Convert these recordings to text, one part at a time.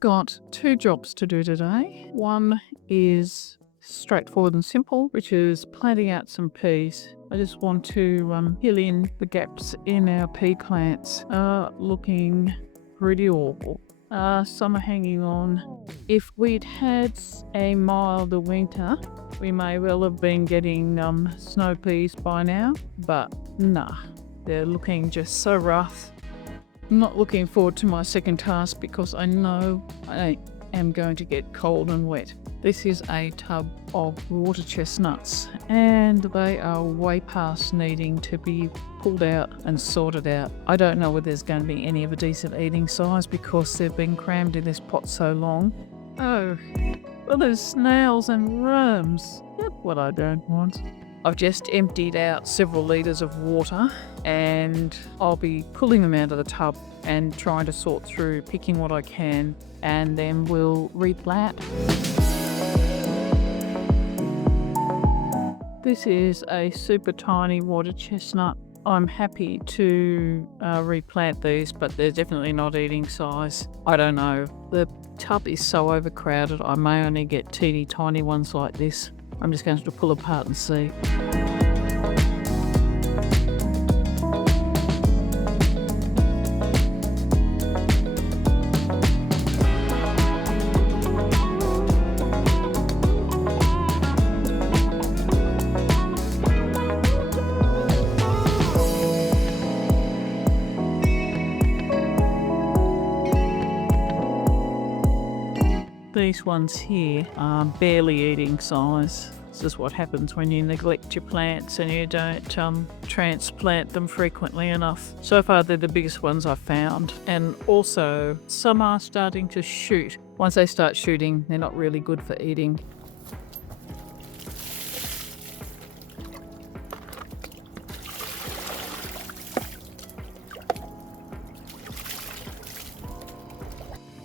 got 2 jobs to do today. One is straightforward and simple, which is planting out some peas. I just want to fill in the gaps in our pea plants. Looking pretty awful. Some are hanging on. If we'd had a milder winter, we may well have been getting snow peas by now, but nah, they're looking just so rough. I'm not looking forward to my second task because I know I am going to get cold and wet. This is a tub of water chestnuts and they are way past needing to be pulled out and sorted out. I don't know whether there's going to be any of a decent eating size because they've been crammed in this pot so long. Oh, well, there's snails and worms. That's what I don't want. I've just emptied out several litres of water and I'll be pulling them out of the tub and trying to sort through, picking what I can, and then we'll replant. This is a super tiny water chestnut. I'm happy to replant these, but they're definitely not eating size. I don't know. The tub is so overcrowded, I may only get teeny tiny ones like this. I'm just going to pull apart and see. These ones here are barely eating size. This is what happens when you neglect your plants and you don't transplant them frequently enough. So far they're the biggest ones I've found, and also some are starting to shoot. Once they start shooting, they're not really good for eating.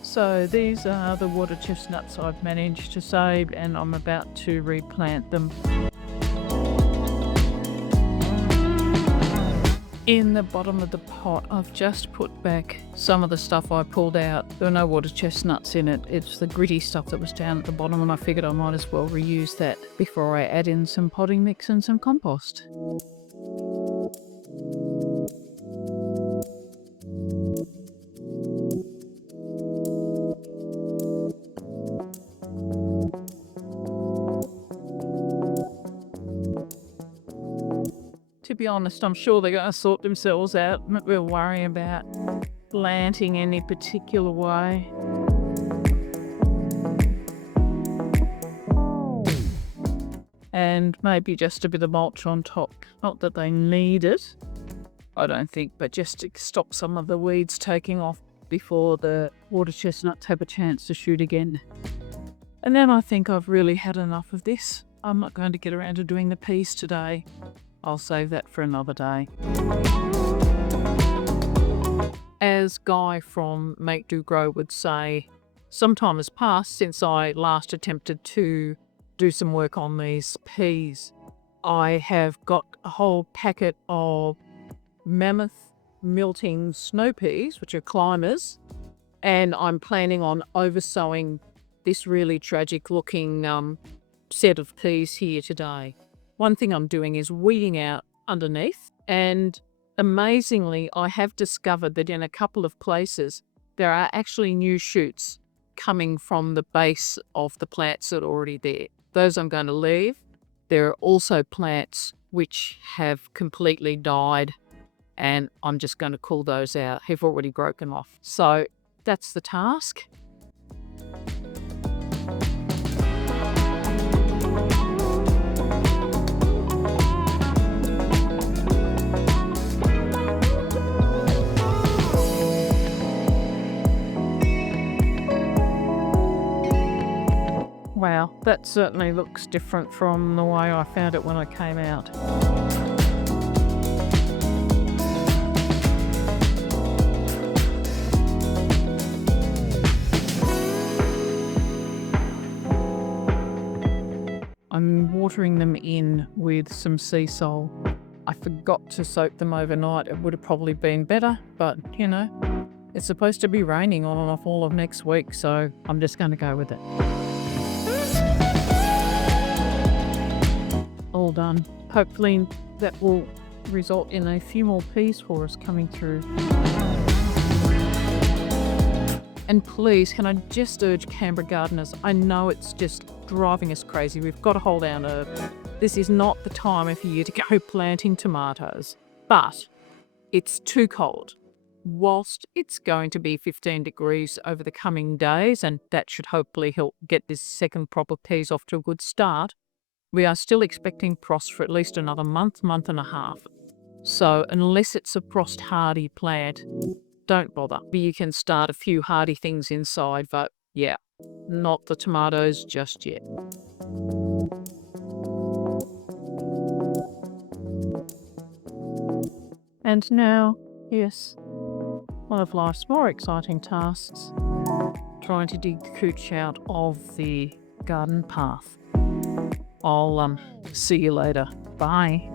So these are the water chestnuts I've managed to save, and I'm about to replant them. In the bottom of the pot, I've just put back some of the stuff I pulled out. There were no water chestnuts in it. It's the gritty stuff that was down at the bottom, and I figured I might as well reuse that before I add in some potting mix and some compost. To be honest, I'm sure they're going to sort themselves out. I'm not real worry about planting any particular way. And maybe just a bit of mulch on top. Not that they need it, I don't think, but just to stop some of the weeds taking off before the water chestnuts have a chance to shoot again. And then I think I've really had enough of this. I'm not going to get around to doing the peas today. I'll save that for another day. As Guy from Make Do Grow would say, some time has passed since I last attempted to do some work on these peas. I have got a whole packet of mammoth milting snow peas, which are climbers, and I'm planning on oversowing this really tragic looking set of peas here today. One thing I'm doing is weeding out underneath, and amazingly I have discovered that in a couple of places there are actually new shoots coming from the base of the plants that are already there. Those I'm going to leave. There are also plants which have completely died, and I'm just going to cull those out. Have already broken off. So that's the task. Wow, that certainly looks different from the way I found it when I came out. I'm watering them in with some sea salt. I forgot to soak them overnight. It would have probably been better, but you know, It's supposed to be raining on and off all of next week, so I'm just going to go with it. All done. Hopefully that will result in a few more peas for us coming through. And please, can I just urge Canberra gardeners, I know it's just driving us crazy. We've got to hold our nerve. This is not the time of year to go planting tomatoes, but it's too cold. Whilst it's going to be 15 degrees over the coming days, and that should hopefully help get this second crop of peas off to a good start, we are still expecting frost for at least another month and a half. So unless it's a frost hardy plant, don't bother. You can start a few hardy things inside, but yeah, not the tomatoes just yet. And now, yes, one of life's more exciting tasks, trying to dig the cooch out of the garden path. I'll see you later. Bye.